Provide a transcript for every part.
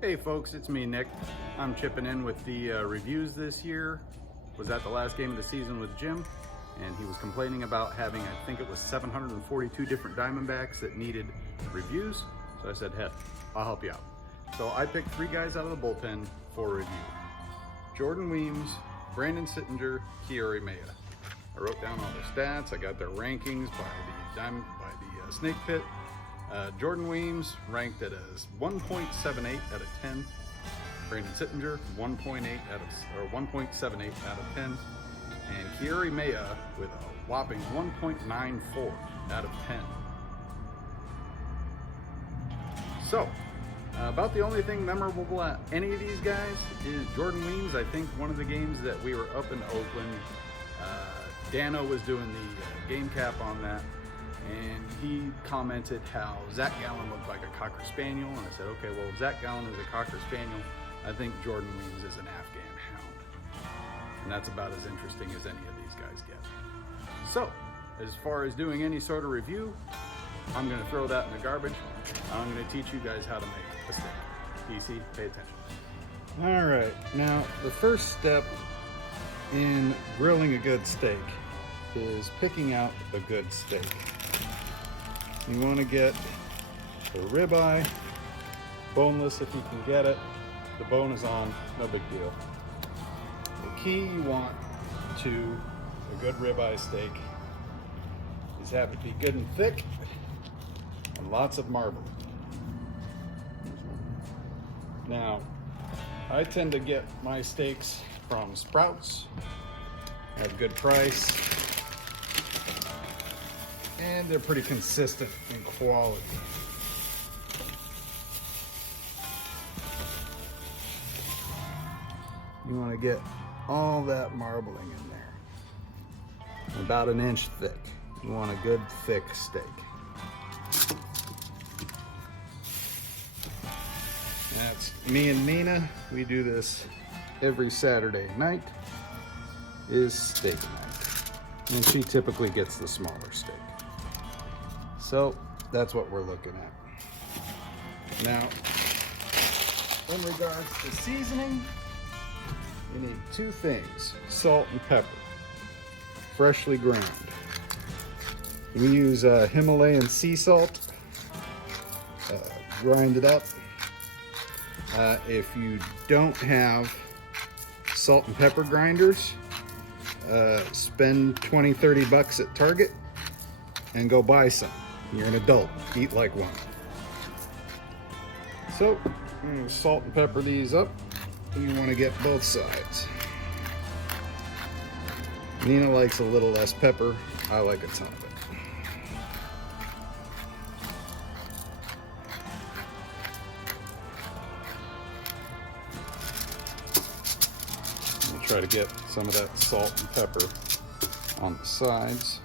Hey folks, it's me, Nick. I'm chipping in with the reviews this year. Was at the last game of the season with Jim, and he was complaining about having, I think it was 742 different Diamondbacks that needed reviews. So I said, heck, I'll help you out. So I picked 3 guys out of the bullpen for review. Jordan Weems, Brandon Sittinger, Kiari Maya. I wrote down all their stats. I got their rankings by the Snake Pit. Jordan Weems ranked it as 1.78 out of 10. Brandon Sittinger 1.78 out of 10, and Kiari Maya with a whopping 1.94 out of 10. So, about the only thing memorable at any of these guys is Jordan Weems. I think one of the games that we were up in Oakland, Dano was doing the game cap on that, and he commented how Zach Gallen looked like a Cocker Spaniel, and I said, okay, well, if Zach Gallen is a Cocker Spaniel, I think Jordan Weems is an Afghan Hound, and that's about as interesting as any of these guys get. So, as far as doing any sort of review, I'm going to throw that in the garbage. I'm going to teach you guys how to make a steak. PC, pay attention. All right, now the first step in grilling a good steak is picking out a good steak. You want to get the ribeye, boneless if you can get it. The bone is on, no big deal. The key you want to a good ribeye steak is have it be good and thick and lots of marbling. Now, I tend to get my steaks from Sprouts, have good price, and they're pretty consistent in quality. You want to get all that marbling in there, about an inch thick. You want a good thick steak. That's me and Nina. We do this every Saturday night is steak night, and she typically gets the smaller steak. So that's what we're looking at. Now, in regards to seasoning, you need 2 things: salt and pepper, freshly ground. We use Himalayan sea salt, grind it up. If you don't have salt and pepper grinders, spend 20-30 bucks at Target and go buy some. You're an adult, eat like one. So, I'm going to salt and pepper these up, and you want to get both sides. Nina likes a little less pepper. I like a ton of it. Try to get some of that salt and pepper on the sides.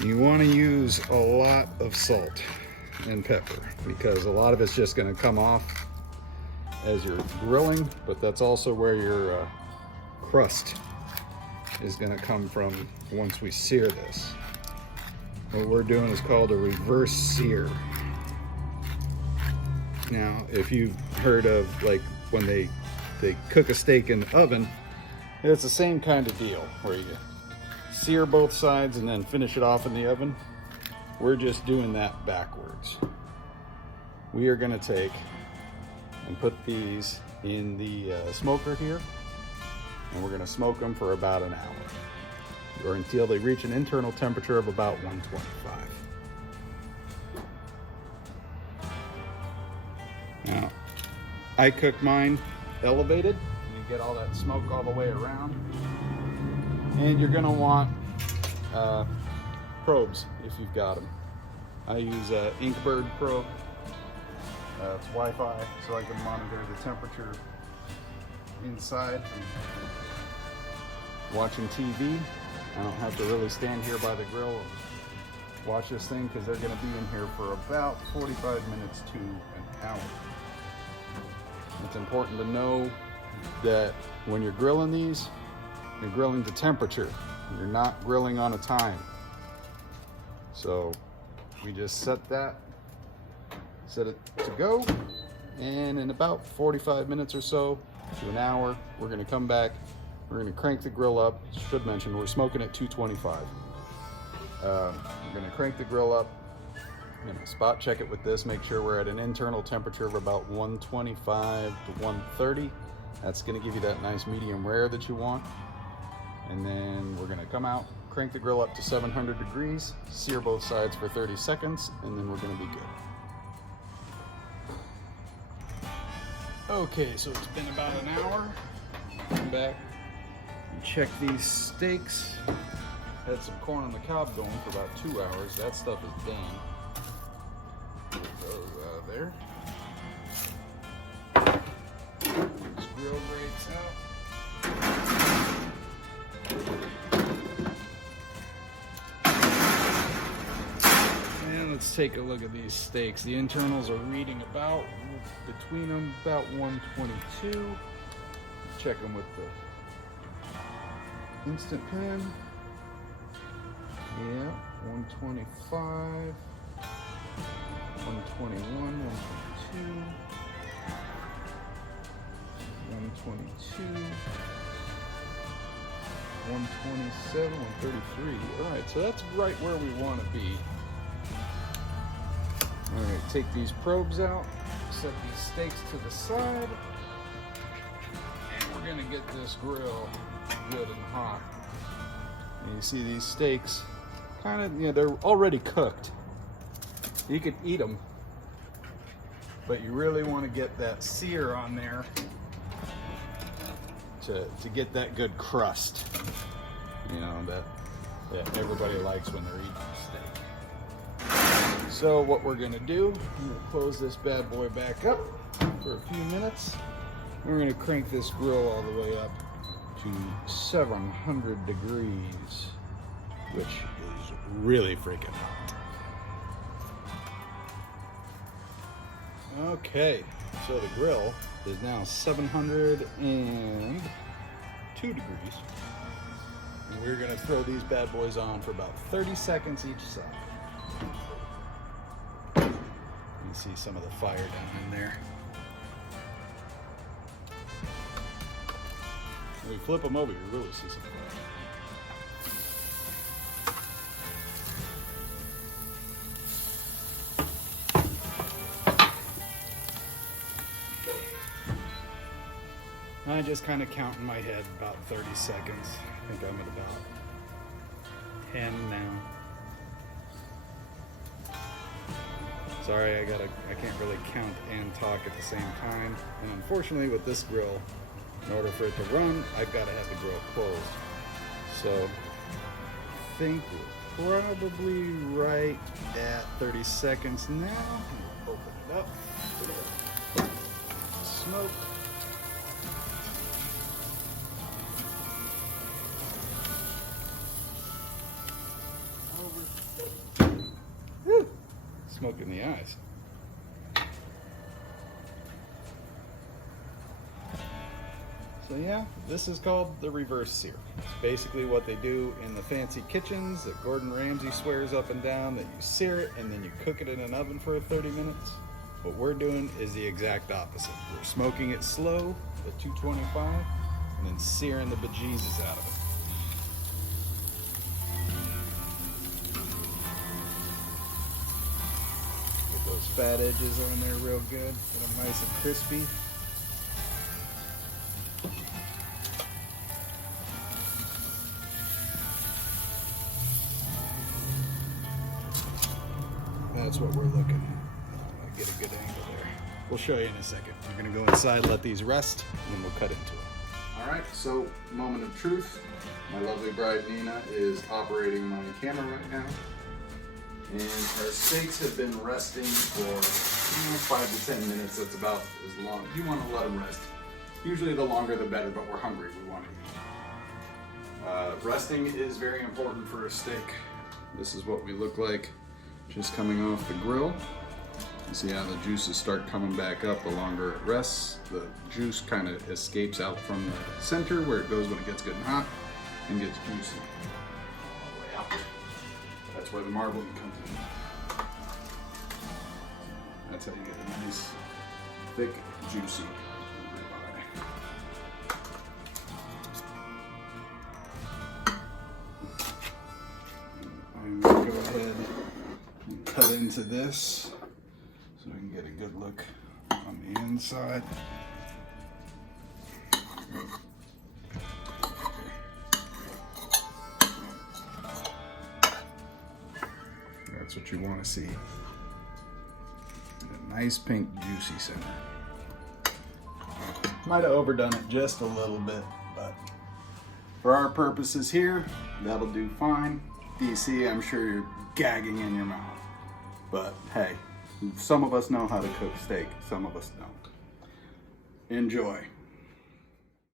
You want to use a lot of salt and pepper because a lot of it's just going to come off as you're grilling, but that's also where your crust is going to come from once we sear this. What we're doing is called a reverse sear. Now, if you've heard of like when they cook a steak in the oven, it's the same kind of deal where you sear both sides and then finish it off in the oven. We're just doing that backwards. We are going to take and put these in the smoker here, and we're going to smoke them for about an hour or until they reach an internal temperature of about 125. Now, I cook mine elevated. You get all that smoke all the way around, and you're going to want probes if you've got them. I use Inkbird probe. It's Wi-Fi, so I can monitor the temperature inside from watching TV. I don't have to really stand here by the grill and watch this thing because they're going to be in here for about 45 minutes to an hour. It's important to know that when you're grilling these, you're grilling to temperature. You're not grilling on a time. So we just set it to go, and in about 45 minutes or so to an hour, we're gonna come back. We're gonna crank the grill up. Should mention, we're smoking at 225. We're gonna crank the grill up, spot check it with this, make sure we're at an internal temperature of about 125 to 130. That's gonna give you that nice medium rare that you want. And then we're gonna come out, crank the grill up to 700 degrees, sear both sides for 30 seconds, and then we're gonna be good. Okay, so it's been about an hour. Come back and check these steaks. Had some corn on the cob going for about 2 hours. That stuff is done. Get those out of there. These grill grates out. And let's take a look at these steaks. The internals are reading about, between them, about 122. Check them with the instant pen. Yeah, 125, 121, 122, 122, 127, 133. All right, so that's right where we want to be. All right, take these probes out, set these steaks to the side, and we're gonna get this grill good and hot. And you see these steaks, kind of, they're already cooked. You could eat them, but you really want to get that sear on there to get that good crust, that everybody likes when they're eating steak. So what we're gonna do, I'm gonna close this bad boy back up for a few minutes. We're gonna crank this grill all the way up to 700 degrees, which is really freaking hot. Okay, so the grill is now 702 degrees. And we're gonna throw these bad boys on for about 30 seconds each side. You see some of the fire down in there. When we flip them over, you really see some fire. I just kind of count in my head about 30 seconds. I think I'm at about 10 now. Sorry, I can't really count and talk at the same time. And unfortunately with this grill, in order for it to run, I've got to have the grill closed. So I think we're probably right at 30 seconds now. We'll open it up. Smoke. Woo. Smoke in the eyes. So yeah, this is called the reverse sear. It's basically what they do in the fancy kitchens that Gordon Ramsay swears up and down, that you sear it and then you cook it in an oven for 30 minutes. What we're doing is the exact opposite. We're smoking it slow at 225 and then searing the bejesus out of it. Get those fat edges on there real good, get them nice and crispy. That's what we're looking at. Get a good angle there. We'll show you in a second. We're gonna go inside, let these rest, and then we'll cut into it. All right, so moment of truth. My lovely bride Nina is operating my camera right now. And our steaks have been resting for 5 to 10 minutes. That's about as long. You want to let them rest. Usually the longer the better, but we're hungry. We want to eat. Resting is very important for a steak. This is what we look like just coming off the grill. You see how the juices start coming back up the longer it rests. The juice kind of escapes out from the center where it goes when it gets good and hot and gets juicy. All the way out. That's where the marbling comes in. That's how you get a nice, thick, juicy ribeye. I'm going to go ahead and cut into this so we can get a good look on the inside. That's what you want to see. A nice pink juicy center. Might have overdone it just a little bit, but for our purposes here, that'll do fine. DC, I'm sure you're gagging in your mouth. But hey, some of us know how to cook steak, some of us don't. Enjoy.